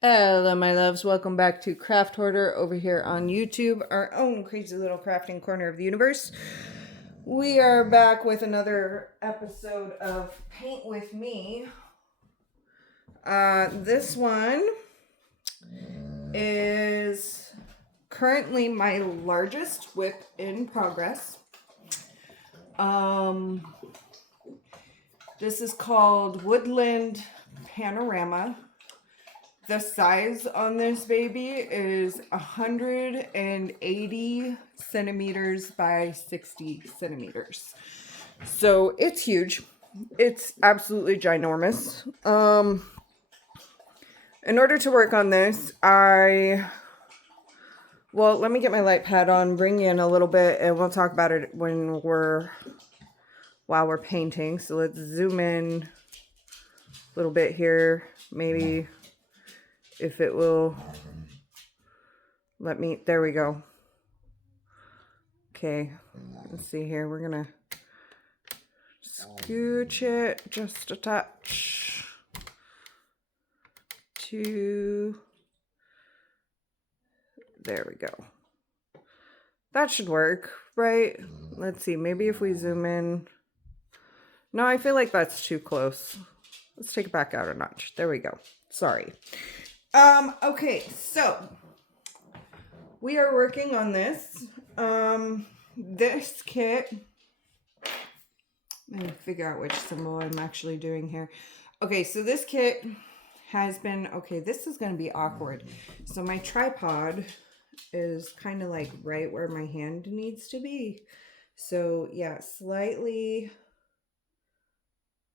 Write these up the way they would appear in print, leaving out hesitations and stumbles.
Hello, my loves. Welcome back to Craft Hoarder over here on YouTube, our own crazy little crafting corner of the universe. We are back with another episode of Paint with Me. This one is currently my largest whip in progress. This is called Woodland Panorama. The size on this baby is 180 centimeters by 60 centimeters. So it's huge. It's absolutely ginormous. In order to work on this, let me get my light pad on, bring you in a little bit, and we'll talk about it while we're painting. So let's zoom in a little bit here, maybe if it will let me. There we go. Okay, let's see here. We're gonna scooch it just a touch to, there we go. That should work, right? Let's see, maybe if we zoom in. No, I feel like that's too close. Let's take it back out a notch. There we go. Sorry. Okay, so we are working on this. This kit, let me figure out which symbol I'm actually doing here. Okay, so this kit has been, okay, this is going to be awkward. So my tripod is kind of like right where my hand needs to be. So yeah, slightly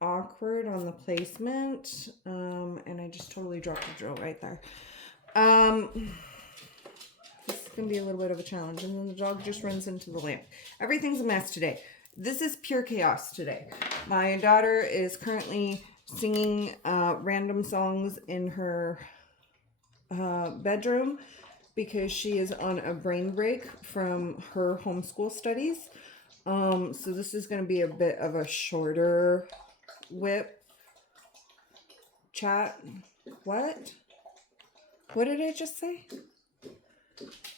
awkward on the placement. And I just totally dropped the drill right there. This is going to be a little bit of a challenge. And then the dog just runs into the lamp. Everything's a mess today. This is pure chaos today. My daughter is currently singing random songs in her bedroom because she is on a brain break from her homeschool studies. So this is going to be a bit of a shorter whip chat. What did I just say?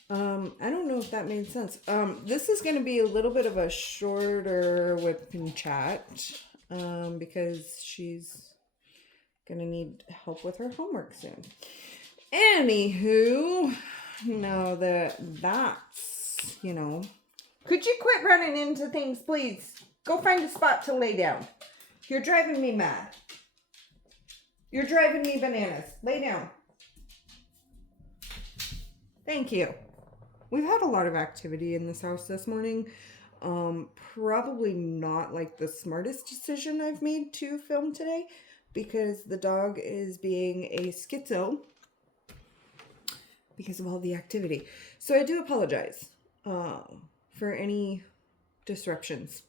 I don't know if that made sense. This is going to be a little bit of a shorter whip and chat because she's going to need help with her homework soon. Anywho, now that's, could you quit running into things, please? Go find a spot to lay down. You're driving me mad. You're driving me bananas. Lay down. Thank you. We've had a lot of activity in this house this morning. Probably not like the smartest decision I've made to film today because the dog is being a schizo because of all the activity. So I do apologize for any disruptions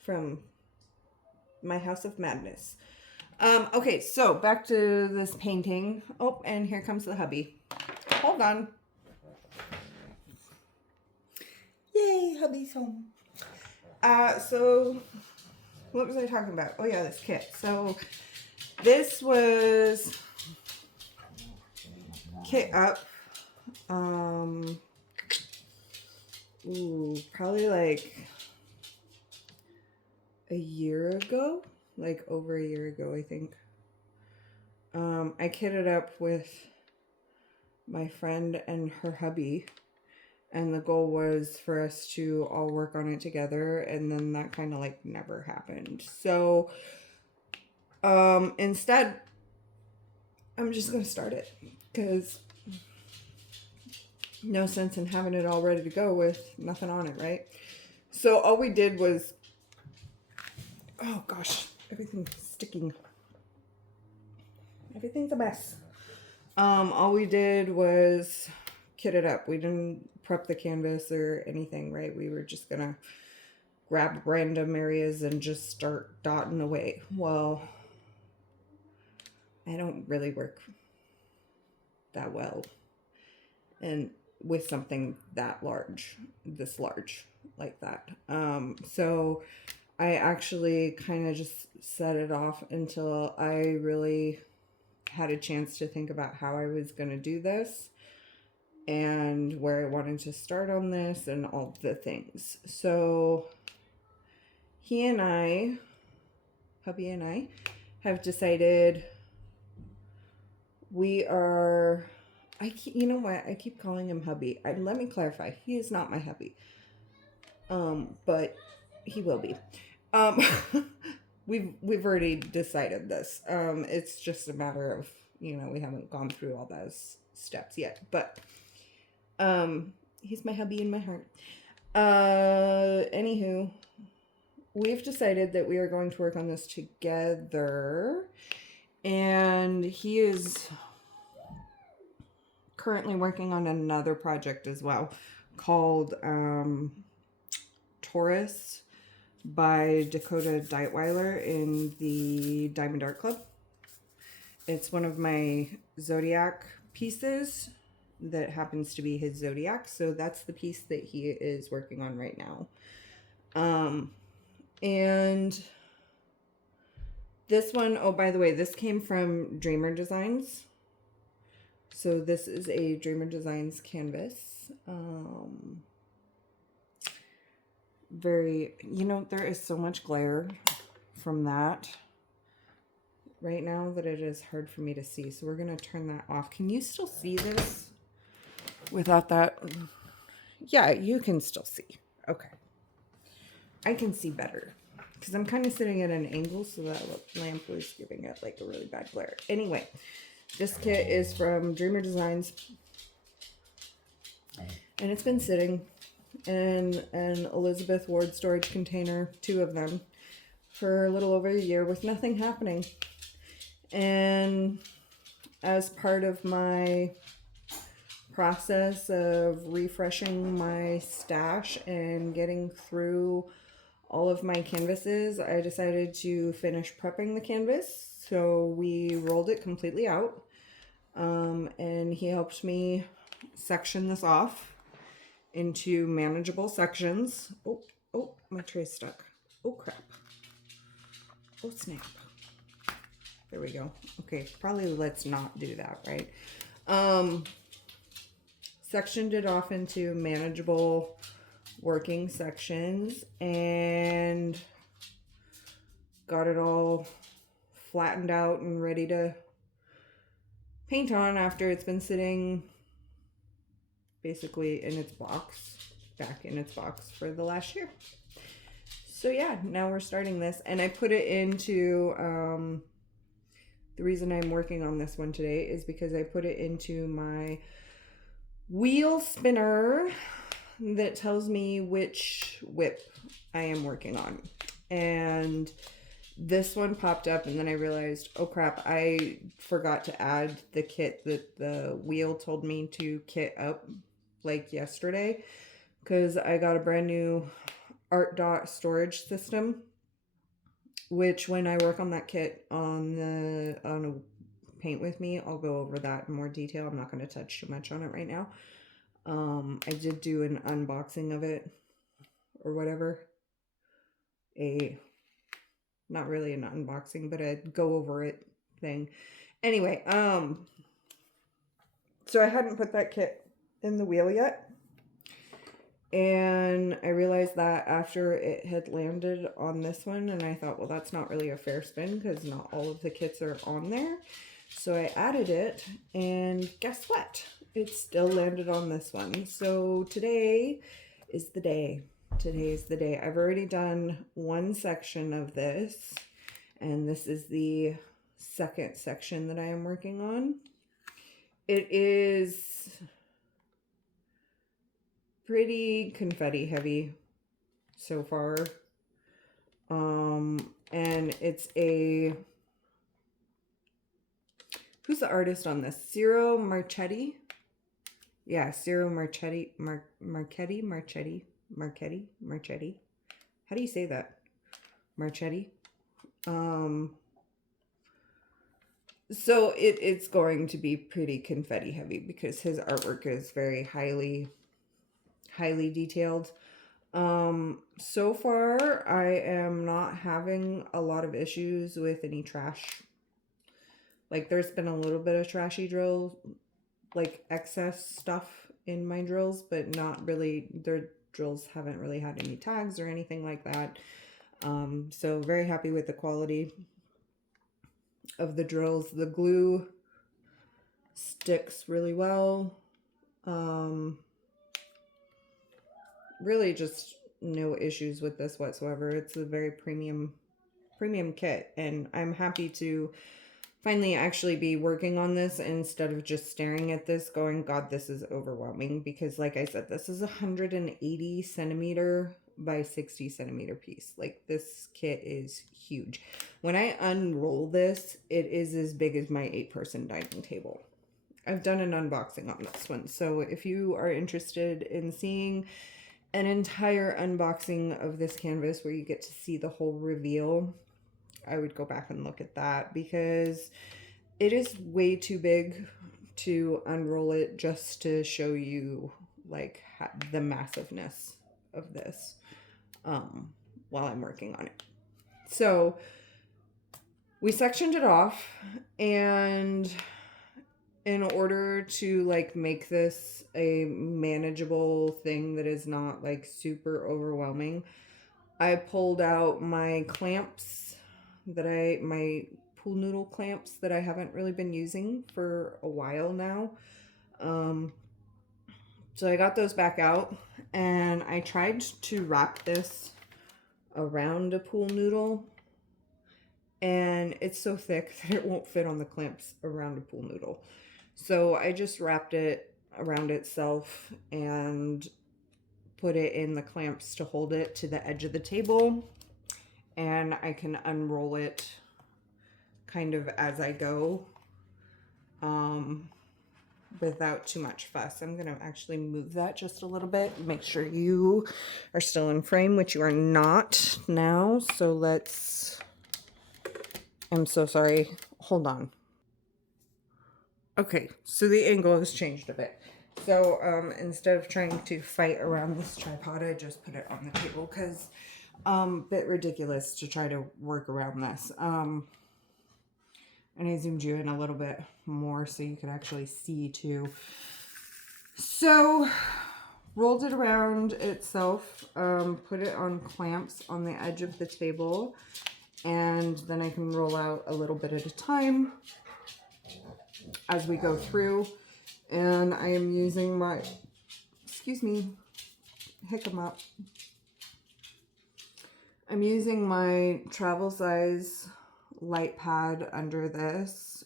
from my house of madness. Okay, so back to this painting. Oh, and here comes the hubby. Hold on. Yay, hubby's home. So what was I talking about? Oh yeah, this kit. So this was kit up. Probably like a year ago, like over a year ago, I think. I kitted up with my friend and her hubby, and the goal was for us to all work on it together, and then that kind of like never happened. So instead, I'm just gonna start it because no sense in having it all ready to go with nothing on it, right? So all we did was, oh gosh, everything's sticking. Everything's a mess. All we did was kit it up. We didn't prep the canvas or anything, right? We were just gonna grab random areas and just start dotting away. Well, I don't really work that well and with something that large, this large like that. So I actually kind of just set it off until I really had a chance to think about how I was going to do this and where I wanted to start on this and all the things. So he and I, hubby and I, have decided we are, you know what? I keep calling him hubby. Let me clarify. He is not my hubby. But he will be. Um, we've already decided this. It's just a matter of, we haven't gone through all those steps yet. But he's my hubby in my heart. Anywho, we've decided that we are going to work on this together. And he is currently working on another project as well called Taurus by Dakota Deitweiler in the Diamond Art Club. It's one of my Zodiac pieces that happens to be his Zodiac. So that's the piece that he is working on right now. And this one, oh, by the way, this came from Dreamer Designs. So this is a Dreamer Designs canvas. Very, there is so much glare from that right now that it is hard for me to see. So we're going to turn that off. Can you still see this without that? Yeah, you can still see. Okay. I can see better because I'm kind of sitting at an angle, so that lamp was giving it like a really bad glare. Anyway, this kit is from Dreamer Designs, and it's been sitting in an Elizabeth Ward storage container, 2 of them, for a little over a year with nothing happening. And as part of my process of refreshing my stash and getting through all of my canvases, I decided to finish prepping the canvas. So we rolled it completely out, and he helped me section this off into manageable sections. Oh, my tray's stuck. Oh, crap. Oh, snap. There we go. Okay, probably let's not do that, right? Sectioned it off into manageable working sections and got it all flattened out and ready to paint on after it's been sitting basically in its box, back in its box for the last year. So yeah, now we're starting this, and I put it into, the reason I'm working on this one today is because I put it into my wheel spinner that tells me which whip I am working on. And this one popped up, and then I realized, oh crap, I forgot to add the kit that the wheel told me to kit up like yesterday, because I got a brand new Art Dot storage system, which when I work on that kit on a paint with me, I'll go over that in more detail. I'm not going to touch too much on it right now. I did do an unboxing of it or whatever. Not really an unboxing, but a go over it thing. Anyway, so I hadn't put that kit in the wheel yet. And I realized that after it had landed on this one, and I thought, well, that's not really a fair spin because not all of the kits are on there. So I added it, and guess what? It still landed on this one. So today is the day. Today is the day. I've already done one section of this, and this is the second section that I am working on. It is pretty confetti heavy so far. And it's who's the artist on this? Ciro Marchetti. Yeah, Ciro Marchetti. Marchetti. How do you say that? Marchetti. So it's going to be pretty confetti heavy because his artwork is very highly detailed. So far I am not having a lot of issues with any trash Like there's been a little bit of trashy drill, like excess stuff in my drills, but not really, their drills haven't really had any tags or anything like that. So very happy with the quality of the drills. The glue sticks really well. Really just no issues with this whatsoever. It's a very premium kit, and I'm happy to finally actually be working on this instead of just staring at this going, God, this is overwhelming. Because like I said, this is a 180 centimeter by 60 centimeter piece. Like this kit is huge. When I unroll this, it is as big as my 8-person dining table. I've done an unboxing on this one, so if you are interested in seeing an entire unboxing of this canvas where you get to see the whole reveal, I would go back and look at that, because it is way too big to unroll it just to show you like the massiveness of this while I'm working on it. So we sectioned it off, and in order to like make this a manageable thing that is not like super overwhelming, I pulled out my clamps that my pool noodle clamps that I haven't really been using for a while now. So I got those back out, and I tried to wrap this around a pool noodle, and it's so thick that it won't fit on the clamps around a pool noodle. So I just wrapped it around itself and put it in the clamps to hold it to the edge of the table, and I can unroll it kind of as I go without too much fuss. I'm going to actually move that just a little bit, make sure you are still in frame, which you are not now. So let's, I'm so sorry, hold on. Okay, so the angle has changed a bit. So instead of trying to fight around this tripod, I just put it on the table, because bit ridiculous to try to work around this. And I zoomed you in a little bit more so you could actually see too. So rolled it around itself, put it on clamps on the edge of the table, and then I can roll out a little bit at a time as we go through. And I am using my, excuse me, hiccup up. I'm using my travel size light pad under this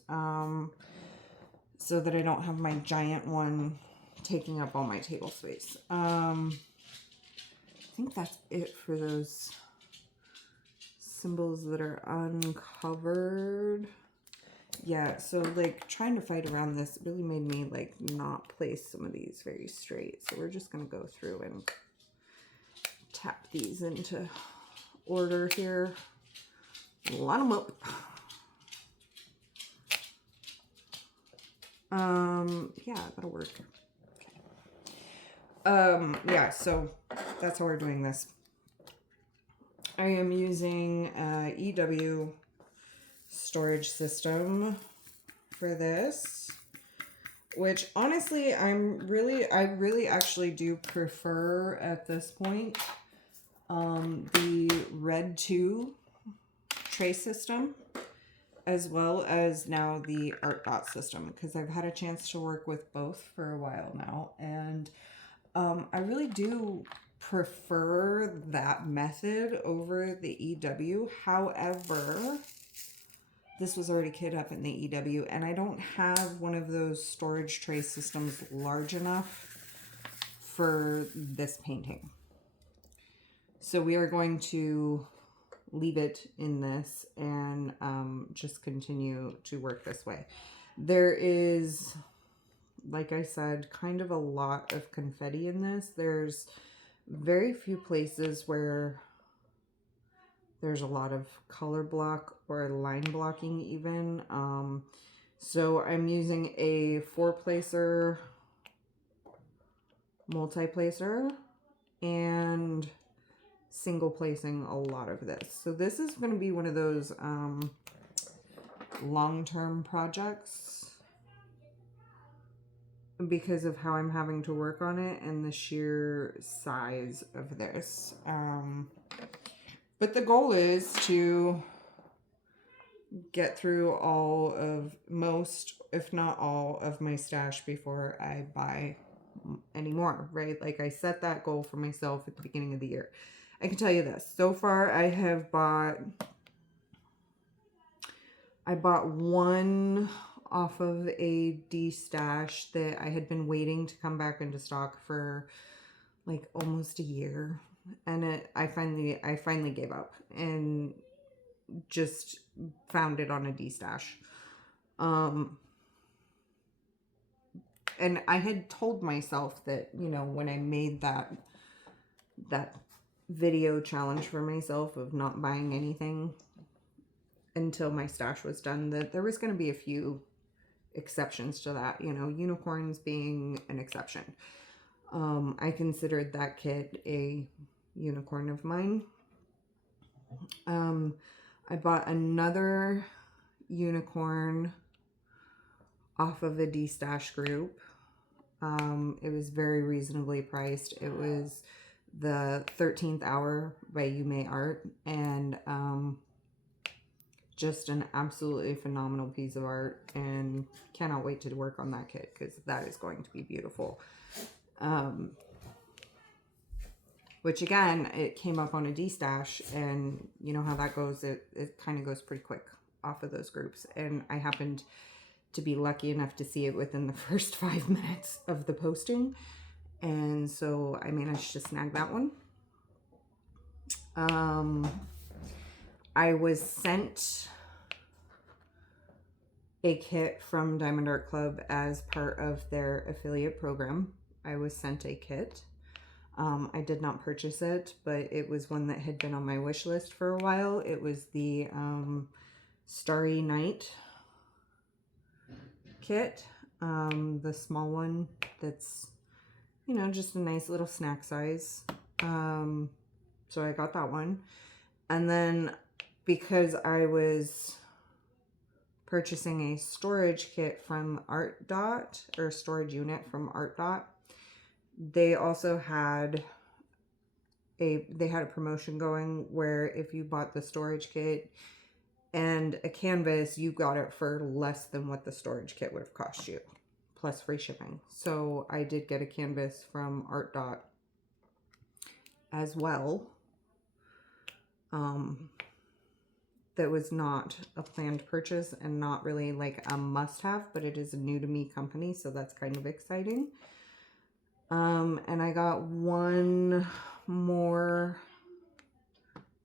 so that I don't have my giant one taking up all my table space. I think that's it for those symbols that are uncovered. Yeah, so like trying to fight around this really made me like not place some of these very straight. So we're just going to go through and tap these into order here. Line them up. Yeah, that'll work. Okay. Yeah, so that's how we're doing this. I am using EW storage system for this, which honestly I really actually do prefer at this point the Red 2 tray system, as well as now the Art Dot system, because I've had a chance to work with both for a while now, and I really do prefer that method over the EW. However, this was already kit up in the EW, and I don't have one of those storage tray systems large enough for this painting. So we are going to leave it in this and just continue to work this way. There is, like I said, kind of a lot of confetti in this. There's very few places where there's a lot of color block or line blocking even. So I'm using a 4-placer multi-placer and single placing a lot of this. So this is going to be one of those long-term projects because of how I'm having to work on it and the sheer size of this. But the goal is to get through most, if not all, of my stash before I buy any more, right? Like I set that goal for myself at the beginning of the year. I can tell you this. So far, I bought one off of a D-stash that I had been waiting to come back into stock for like almost a year. And I finally gave up and just found it on a D-stash. And I had told myself that, you know, when I made that video challenge for myself of not buying anything until my stash was done, that there was going to be a few exceptions to that, you know, unicorns being an exception. I considered that kit a unicorn of mine. I bought another unicorn off of a D-stash group. It was very reasonably priced. It was the 13th Hour by Yume Art, and just an absolutely phenomenal piece of art, and cannot wait to work on that kit because that is going to be beautiful. Which again, it came up on a D-stash, and you know how that goes. It kind of goes pretty quick off of those groups, and I happened to be lucky enough to see it within the first 5 minutes of the posting, and so I managed to snag that one. I was sent a kit from Diamond Art Club as part of their affiliate program. I was sent a kit. I did not purchase it, but it was one that had been on my wish list for a while. It was the Starry Night kit, the small one that's, you know, just a nice little snack size. So I got that one. And then because I was purchasing a storage kit from Art Dot, or storage unit from Art Dot, they also had a promotion going where if you bought the storage kit and a canvas, you got it for less than what the storage kit would have cost you, plus free shipping. So I did get a canvas from Art Dot as well. That was not a planned purchase and not really like a must-have, but it is a new to me company, so that's kind of exciting. And I got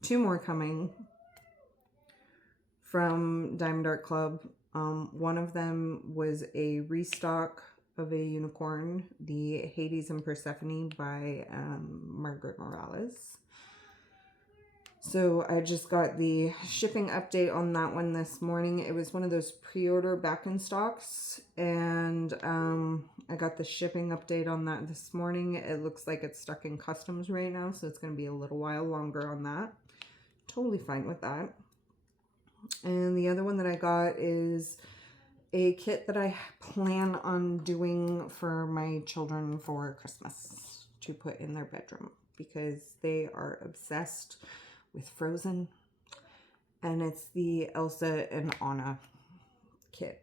two more coming from Diamond Art Club. One of them was a restock of a unicorn, the Hades and Persephone by Margaret Morales. So I just got the shipping update on that one this morning. It was one of those pre-order back in stocks, and I got the shipping update on that this morning. It looks like it's stuck in customs right now, so it's going to be a little while longer on that. Totally fine with that. And the other one that I got is a kit that I plan on doing for my children for Christmas to put in their bedroom because they are obsessed with Frozen, and it's the Elsa and Anna kit.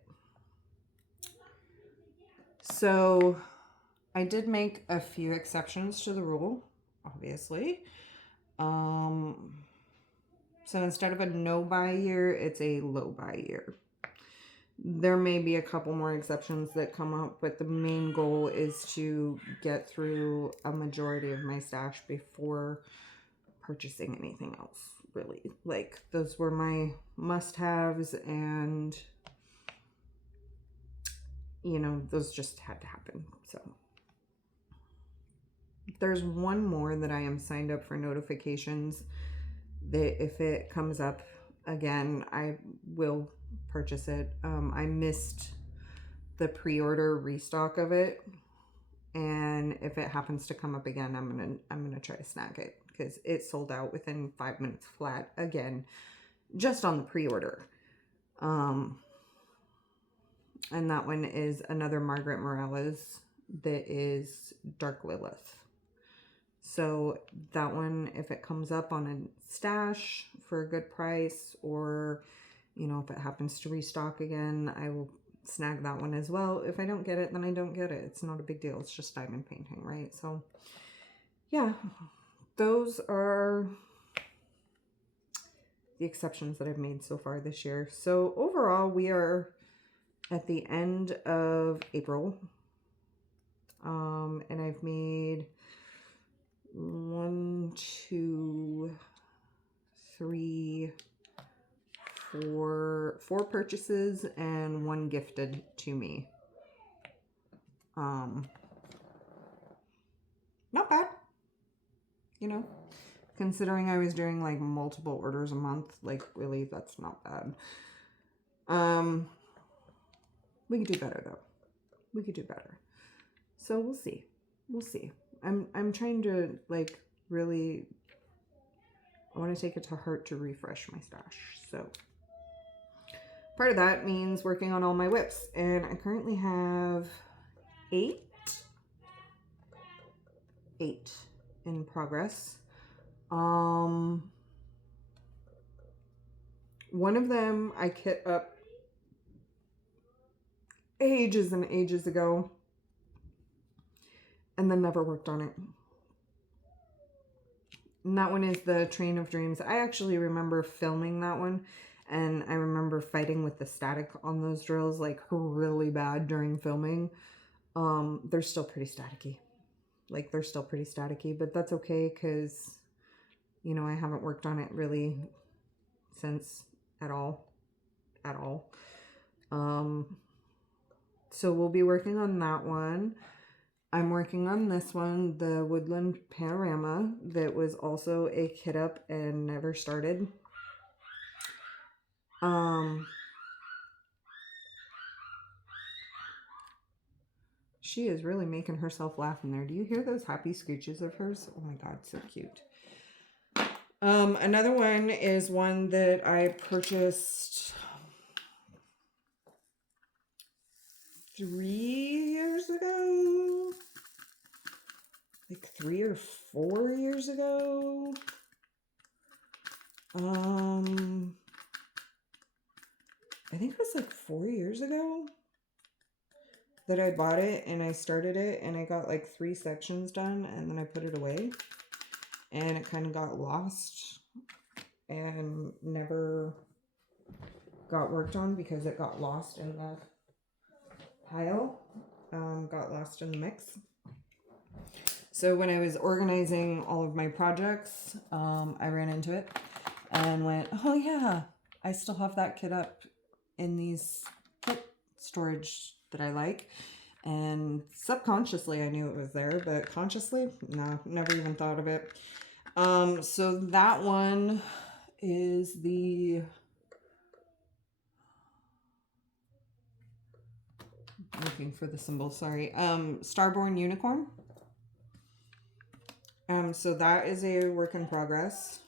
So I did make a few exceptions to the rule, obviously. So instead of a no buy year, it's a low buy year. There may be a couple more exceptions that come up, but the main goal is to get through a majority of my stash before purchasing anything else, really. Like, those were my must-haves, and you know, those just had to happen. So there's one more that I am signed up for notifications that if it comes up again, I will purchase it. I missed the pre-order restock of it, and if it happens to come up again, I'm gonna try to snag it because it sold out within 5 minutes flat again, just on the pre-order. And that one is another Margaret Morales that is Dark Lilith. So that one, if it comes up on a stash for a good price, or, you know, if it happens to restock again, I will snag that one as well. If I don't get it, then I don't get it. It's not a big deal. It's just diamond painting, right? So yeah, those are the exceptions that I've made so far this year. So overall, we are at the end of April. And I've made 1, 2, 3, 4 purchases and 1 gifted to me. Not bad, you know, considering I was doing like multiple orders a month. Like, really, that's not bad. We could do better though. We could do better. So we'll see. We'll see. I'm trying to, like, really, I want to take it to heart to refresh my stash. So part of that means working on all my whips, and I currently have 8 in progress. One of them I kit up ages and ages ago and then never worked on it. And that one is the Train of Dreams. I actually remember filming that one, and I remember fighting with the static on those drills like really bad during filming. They're still pretty staticky. Like, they're still pretty staticky, but that's okay because, you know, I haven't worked on it really since at all. So we'll be working on that one. I'm working on this one, the Woodland Panorama, that was also a kit up and never started. She is really making herself laugh in there. Do you hear those happy screeches of hers? Oh my God, so cute. Another one is one that I purchased 3 years ago. Like 3 or 4 years ago. I think it was like 4 years ago that I bought it, and I started it, and I got like 3 sections done, and then I put it away, and it kind of got lost and never got worked on because it got lost in the pile, got lost in the mix. So when I was organizing all of my projects, I ran into it and went, oh yeah, I still have that kit up in these kit storage that I like. And subconsciously I knew it was there, but consciously, no, never even thought of it. So that one is the, looking for the symbol, sorry, Starborn Unicorn. So that is a work in progress.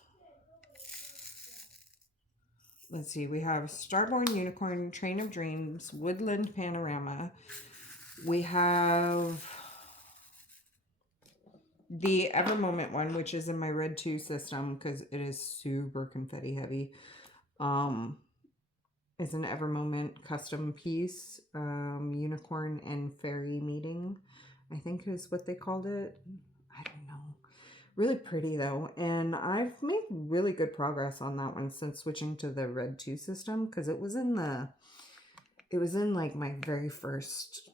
Let's see, we have Starborn Unicorn, Train of Dreams, Woodland Panorama. We have the Ever Moment one, which is in my Red 2 system because it is super confetti heavy. Is an Ever Moment custom piece. Unicorn and Fairy Meeting, I think is what they called it. I don't know. Really pretty though, and I've made really good progress on that one since switching to the Red 2 system, because it was in like my very first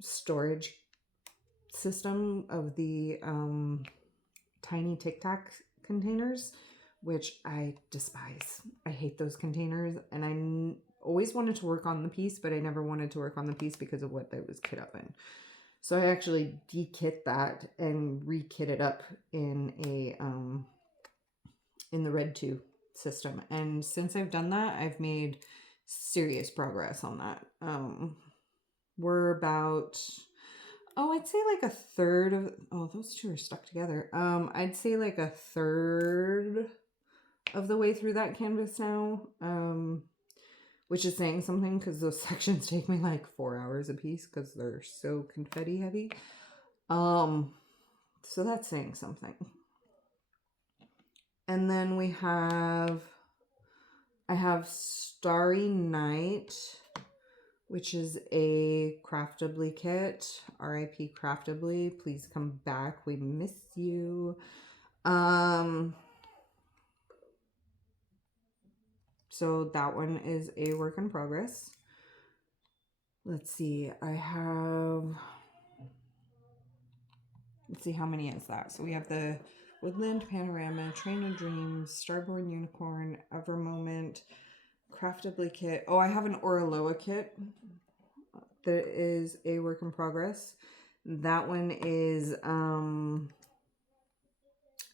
storage system of the tiny Tic Tac containers, which I despise. I hate those containers, and I always wanted to work on the piece, but I never wanted to work on the piece because of what it was kit up in. So I actually de-kit that and re-kit it up in a in the Red 2 system. And since I've done that, I've made serious progress on that. We're about, I'd say like a third of, those two are stuck together. I'd say like a third of the way through that canvas now. which is saying something because those sections take me like 4 hours a piece because they're so confetti heavy. So that's saying something. And then I have Starry Night, which is a Craftably kit. RIP Craftably, please come back. We miss you. So that one is a work in progress. Let's see, let's see, how many is that? So we have the Woodland Panorama, Train of Dreams, Starborn Unicorn, Ever Moment, Craftably kit. Oh, I have an Oraloa kit that is a work in progress. That one is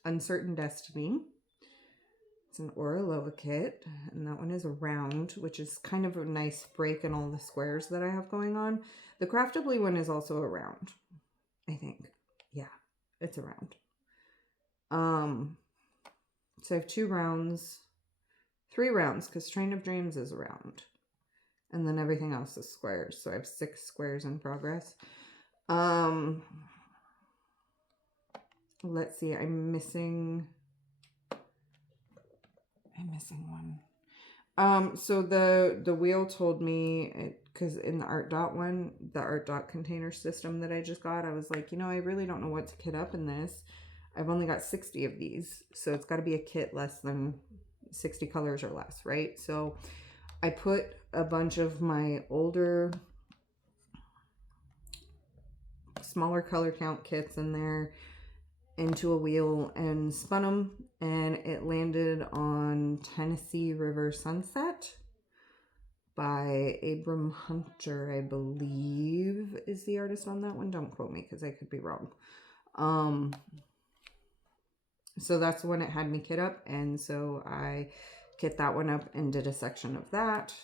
Uncertain Destiny. It's an Oraloa kit, and that one is a round, which is kind of a nice break in all the squares that I have going on. The Craftably one is also a round, I think. Yeah, it's a round. So I have 2 rounds, 3 rounds, because Train of Dreams is a round. And then everything else is squares. So I have 6 squares in progress. Let's see, I'm missing one. So the wheel told me, because in the Art Dot one, the Art Dot container system that I just got, I was like, you know, I really don't know what to kit up in this. I've only got 60 of these, so it's got to be a kit less than 60 colors or less, right? So I put a bunch of my older, smaller color count kits in there into a wheel and spun them, and it landed on Tennessee River Sunset by Abram Hunter, I believe is the artist on that one. Don't quote me because I could be wrong. So that's the one it had me kit up, and so I kit that one up and did a section of that.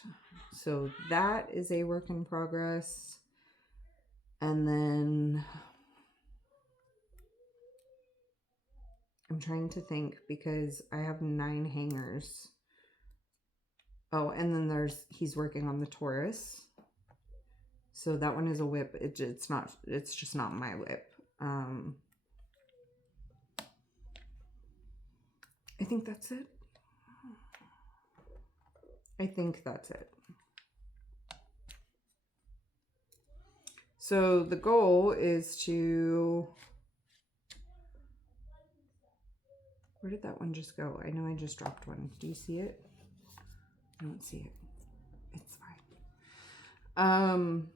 So that is a work in progress. And then I'm trying to think because I have 9 hangers. Oh, and then he's working on the Taurus. So that one is a whip. It's just not my whip. I think that's it. So the goal is to, where did that one just go? I know I just dropped one. Do you see it? I don't see it. It's fine.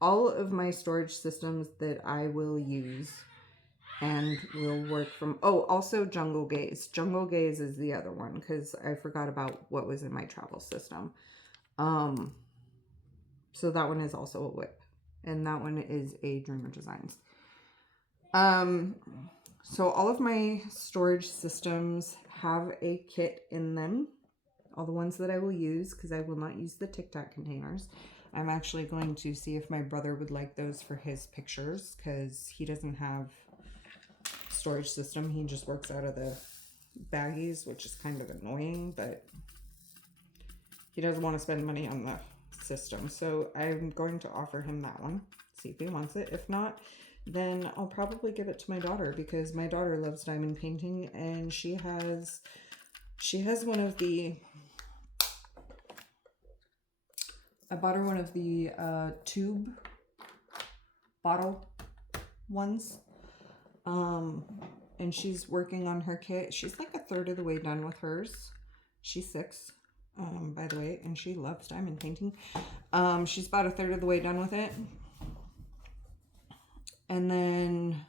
All of my storage systems that I will use and will work from, oh, also Jungle Gaze. Jungle Gaze is the other one because I forgot about what was in my travel system. So that one is also a whip, and that one is a Dreamer Designs. So all of my storage systems have a kit in them, all the ones that I will use, because I will not use the Tic Tac containers. I'm actually going to see if my brother would like those for his pictures, because he doesn't have storage system. He just works out of the baggies, which is kind of annoying, but he doesn't want to spend money on the system. So I'm going to offer him that one, see if he wants it. If not, then I'll probably give it to my daughter, because my daughter loves diamond painting, and she has one of the, I bought her one of the tube bottle ones, and she's working on her kit. She's like a third of the way done with hers. She's 6, by the way, and she loves diamond painting. She's about a third of the way done with it. And then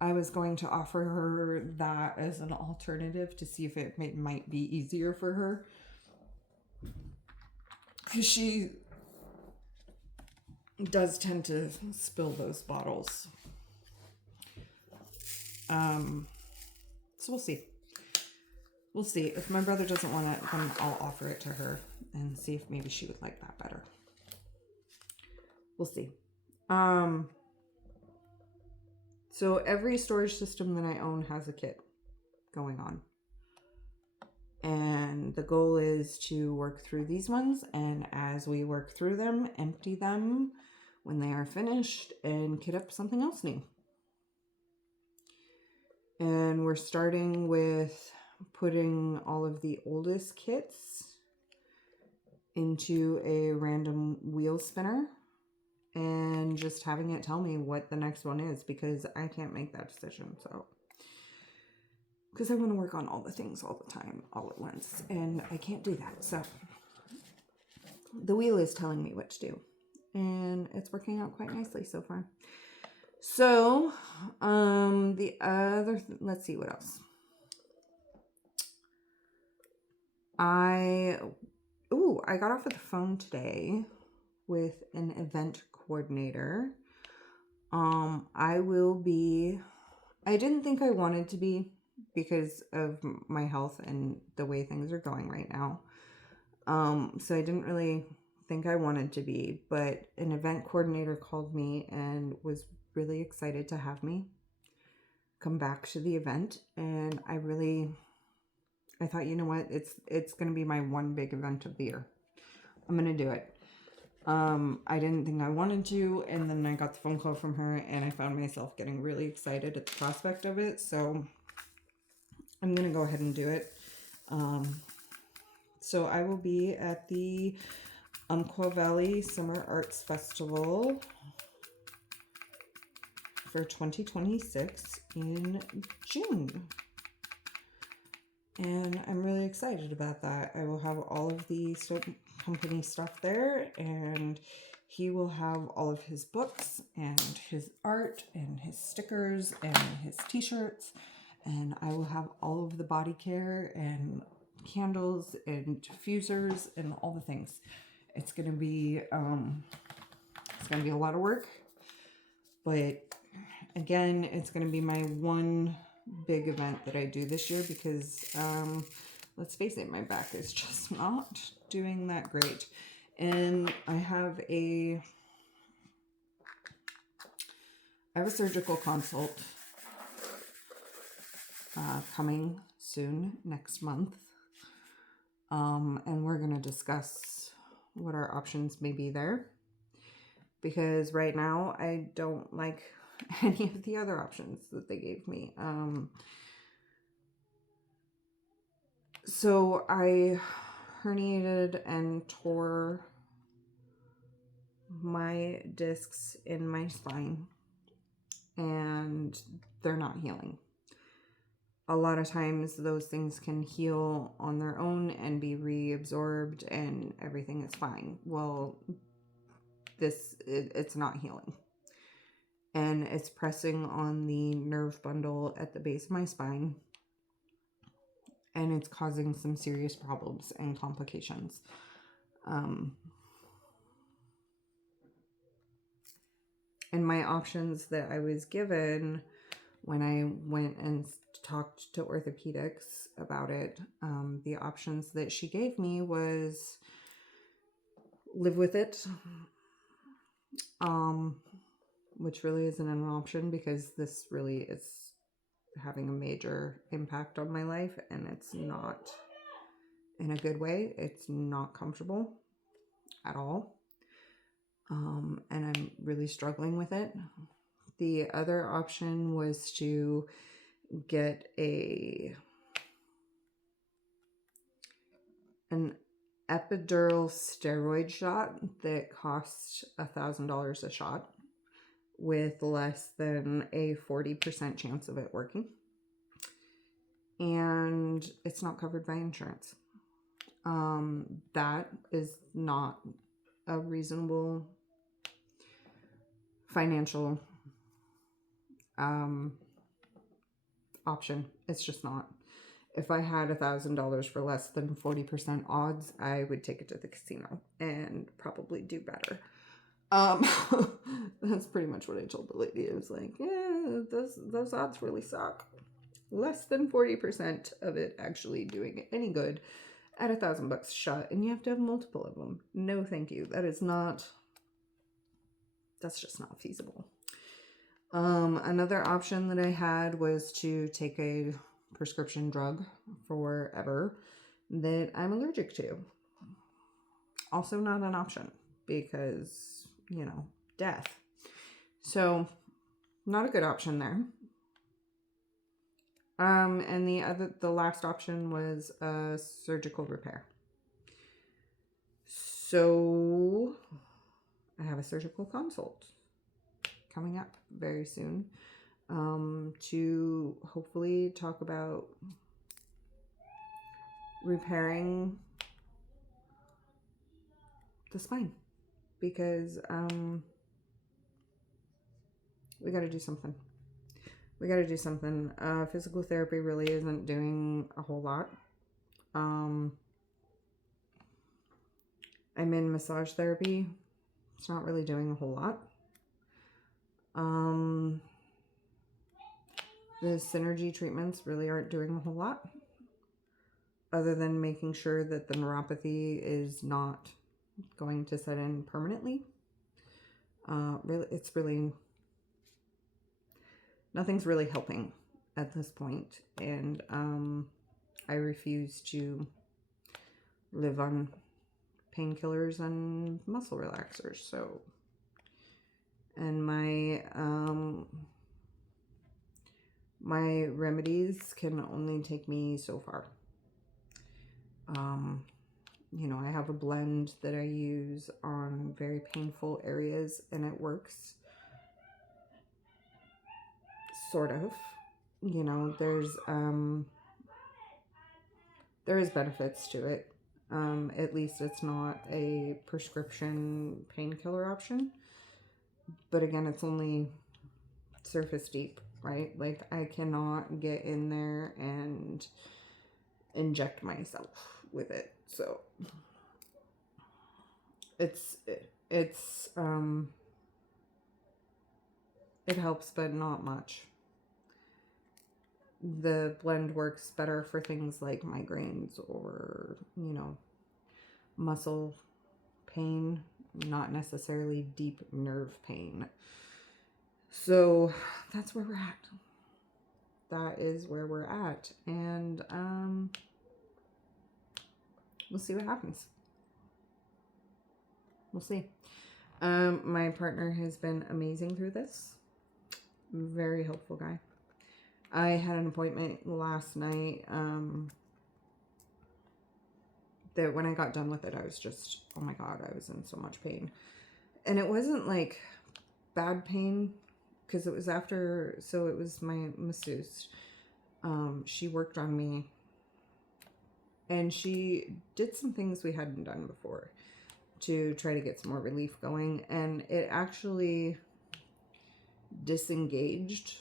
I was going to offer her that as an alternative to see if it might be easier for her, because she does tend to spill those bottles. So we'll see. We'll see. If my brother doesn't want it, then I'll offer it to her and see if maybe she would like that better. We'll see. So every storage system that I own has a kit going on. And the goal is to work through these ones, and as we work through them, empty them when they are finished and kit up something else new. And we're starting with putting all of the oldest kits into a random wheel spinner and just having it tell me what the next one is, because I can't make that decision. So, because I want to work on all the things all the time, all at once, and I can't do that. So the wheel is telling me what to do, and it's working out quite nicely so far. So, let's see what else. I got off of the phone today with an event coordinator. I didn't think I wanted to be because of my health and the way things are going right now. So I didn't really think I wanted to be, but an event coordinator called me and was really excited to have me come back to the event. And I thought, you know what, it's going to be my one big event of the year. I'm going to do it. I didn't think I wanted to, and then I got the phone call from her, and I found myself getting really excited at the prospect of it, so I'm going to go ahead and do it. So I will be at the Umpqua Valley Summer Arts Festival for 2026 in June. And I'm really excited about that. I will have all of the soap company stuff there, and he will have all of his books and his art and his stickers and his t-shirts, and I will have all of the body care and candles and diffusers and all the things. It's gonna be a lot of work, but again, it's gonna be my one big event that I do this year, because let's face it, my back is just not doing that great. And I have a surgical consult coming soon next month, and we're going to discuss what our options may be there, because right now I don't like any of the other options that they gave me. So I herniated and tore my discs in my spine, and they're not healing. A lot of times those things can heal on their own and be reabsorbed and everything is fine. Well, it's not healing. And it's pressing on the nerve bundle at the base of my spine, and it's causing some serious problems and complications. And my options that I was given when I went and talked to orthopedics about it, the options that she gave me was live with it, which really isn't an option, because this really is having a major impact on my life, and it's not in a good way. It's not comfortable at all. And I'm really struggling with it. The other option was to get an epidural steroid shot that costs $1,000 a shot, with less than a 40% chance of it working. And it's not covered by insurance. That is not a reasonable financial option. It's just not. If I had $1,000 for less than 40% odds, I would take it to the casino and probably do better. That's pretty much what I told the lady. I was like, yeah, those odds really suck. Less than 40% of it actually doing any good at $1,000 a shot, and you have to have multiple of them. No, thank you. That's just not feasible. Another option that I had was to take a prescription drug forever that I'm allergic to. Also not an option because, you know, death. So not a good option there. And the last option was a surgical repair. So I have a surgical consult coming up very soon, to hopefully talk about repairing the spine, because we got to do something. We got to do something. Physical therapy really isn't doing a whole lot. I'm in massage therapy. It's not really doing a whole lot. The synergy treatments really aren't doing a whole lot, other than making sure that the neuropathy is not going to set in permanently. Nothing's really helping at this point, and I refuse to live on painkillers and muscle relaxers. So, and my remedies can only take me so far. You know, I have a blend that I use on very painful areas, and it works. Sort of. You know, there is benefits to it. At least it's not a prescription painkiller option. But again, it's only surface deep, right? Like, I cannot get in there and inject myself with it. So it helps, but not much. The blend works better for things like migraines or, you know, muscle pain, not necessarily deep nerve pain. So that's where we're at. That is where we're at. And we'll see what happens. We'll see. My partner has been amazing through this. Very helpful guy. I had an appointment last night, that when I got done with it, I was just, oh my God, I was in so much pain. And it wasn't like bad pain, because it was it was my masseuse. She worked on me, and she did some things we hadn't done before to try to get some more relief going, and it actually disengaged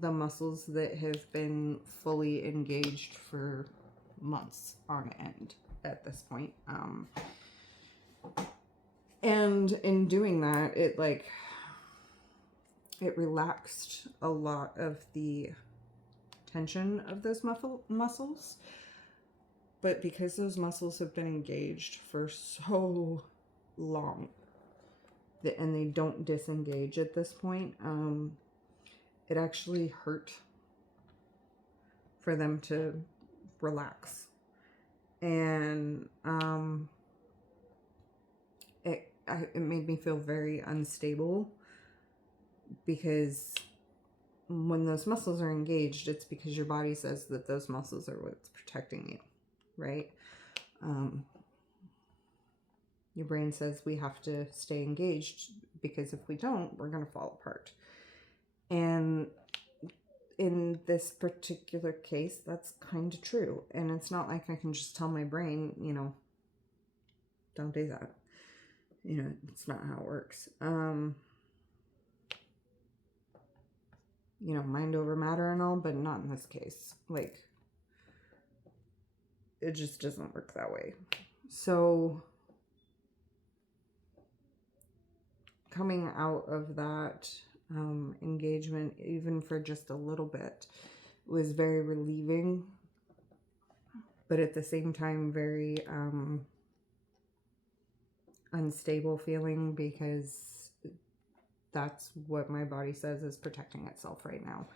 the muscles that have been fully engaged for months on end at this point. And in doing that, it relaxed a lot of the tension of those muscles. But because those muscles have been engaged for so long, and they don't disengage at this point, it actually hurt for them to relax. And it made me feel very unstable, because when those muscles are engaged, it's because your body says that those muscles are what's protecting you, right? Your brain says we have to stay engaged, because if we don't, we're going to fall apart. And in this particular case, that's kind of true. And it's not like I can just tell my brain, you know, don't do that. You know, it's not how it works. You know, mind over matter and all, but not in this case. Like, it just doesn't work that way. So coming out of that engagement, even for just a little bit, was very relieving, but at the same time very unstable feeling, because that's what my body says is protecting itself right now.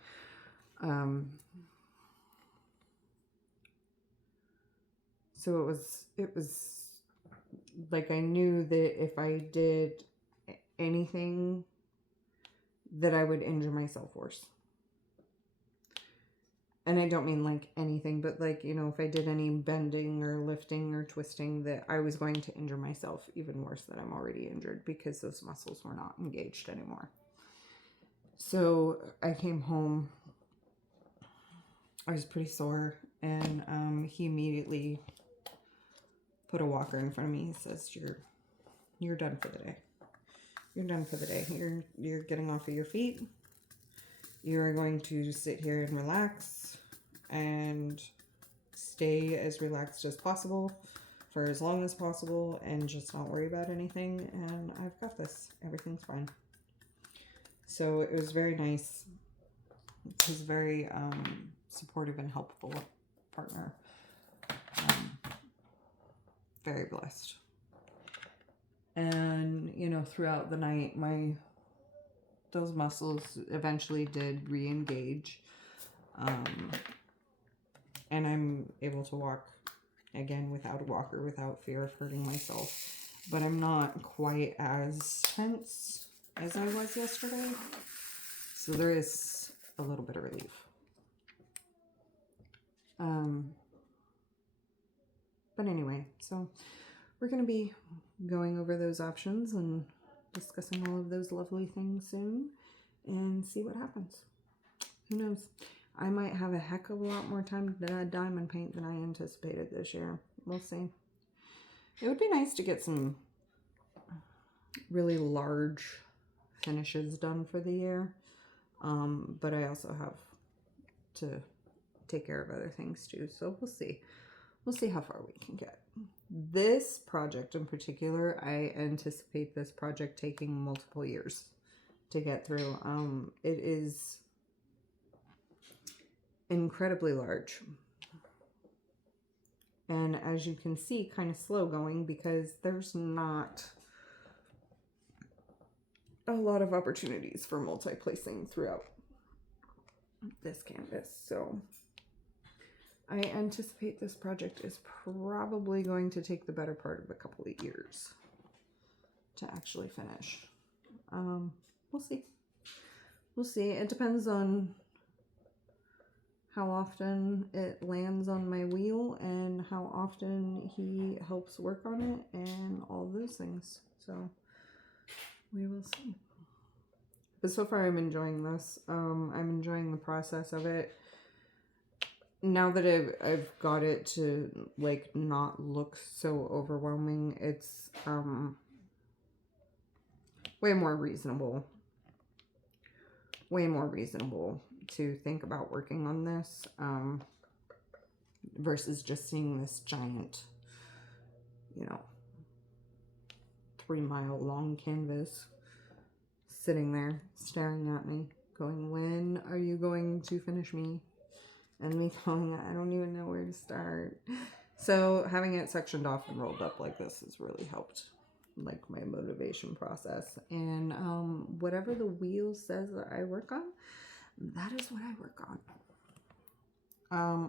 So it was like I knew that if I did anything that I would injure myself worse. And I don't mean like anything, but like, you know, if I did any bending or lifting or twisting, that I was going to injure myself even worse than I'm already injured because those muscles were not engaged anymore. So I came home. I was pretty sore, and he immediately put a walker in front of me. He says, "You're done for the day. You're done for the day. You're getting off of your feet. You are going to sit here and relax and stay as relaxed as possible for as long as possible and just not worry about anything. And I've got this. Everything's fine." So it was very nice. He's very supportive and helpful partner. Very blessed. And, you know, throughout the night, those muscles eventually did re-engage. And I'm able to walk again without a walker, without fear of hurting myself. But I'm not quite as tense as I was yesterday. So there is a little bit of relief. But anyway, so we're going to be going over those options and discussing all of those lovely things soon and see what happens. Who knows? I might have a heck of a lot more time to diamond paint than I anticipated this year. We'll see. It would be nice to get some really large finishes done for the year. But I also have to take care of other things too. So we'll see. We'll see how far we can get. This project in particular, I anticipate this project taking multiple years to get through. It is incredibly large. And as you can see, kind of slow going because there's not a lot of opportunities for multi-placing throughout this canvas. So I anticipate this project is probably going to take the better part of a couple of years to actually finish. We'll see. We'll see. It depends on how often it lands on my wheel and how often he helps work on it and all those things. So we will see. But so far I'm enjoying this. I'm enjoying the process of it. Now that I've got it to like not look so overwhelming, it's way more reasonable to think about working on this versus just seeing this giant, you know, 3-mile long canvas sitting there staring at me going, "When are you going to finish me?" And me going, "I don't even know where to start." So having it sectioned off and rolled up like this has really helped, like, my motivation process. And whatever the wheel says that I work on, that is what I work on.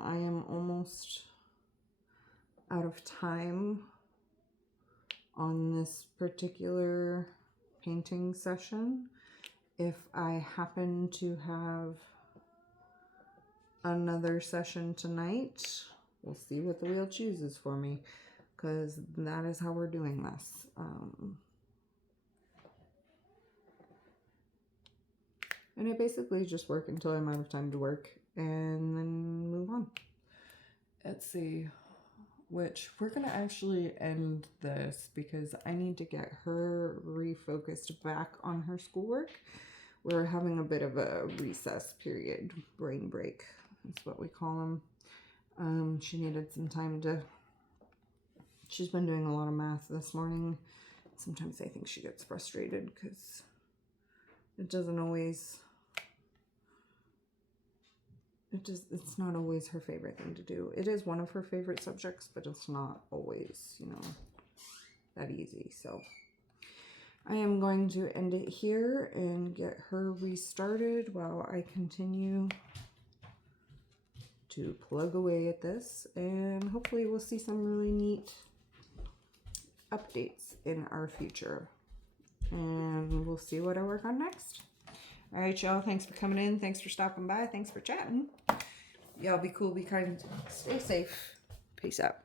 I am almost out of time on this particular painting session. If I happen to have another session tonight, we'll see what the wheel chooses for me, because that is how we're doing this. And I basically just work until I'm out of time to work and then move on. Let's see, which we're gonna actually end this because I need to get her refocused back on her schoolwork. We're having a bit of a recess period, brain break. That's what we call them. She needed some time to... She's been doing a lot of math this morning. Sometimes I think she gets frustrated because it doesn't always... It's not always her favorite thing to do. It is one of her favorite subjects, but it's not always, you know, that easy. So I am going to end it here and get her restarted while I continue to to plug away at this, and hopefully we'll see some really neat updates in our future. And we'll see what I work on next. All right, y'all. Thanks for coming in. Thanks for stopping by. Thanks for chatting. Y'all be cool, be kind, stay safe. Peace out.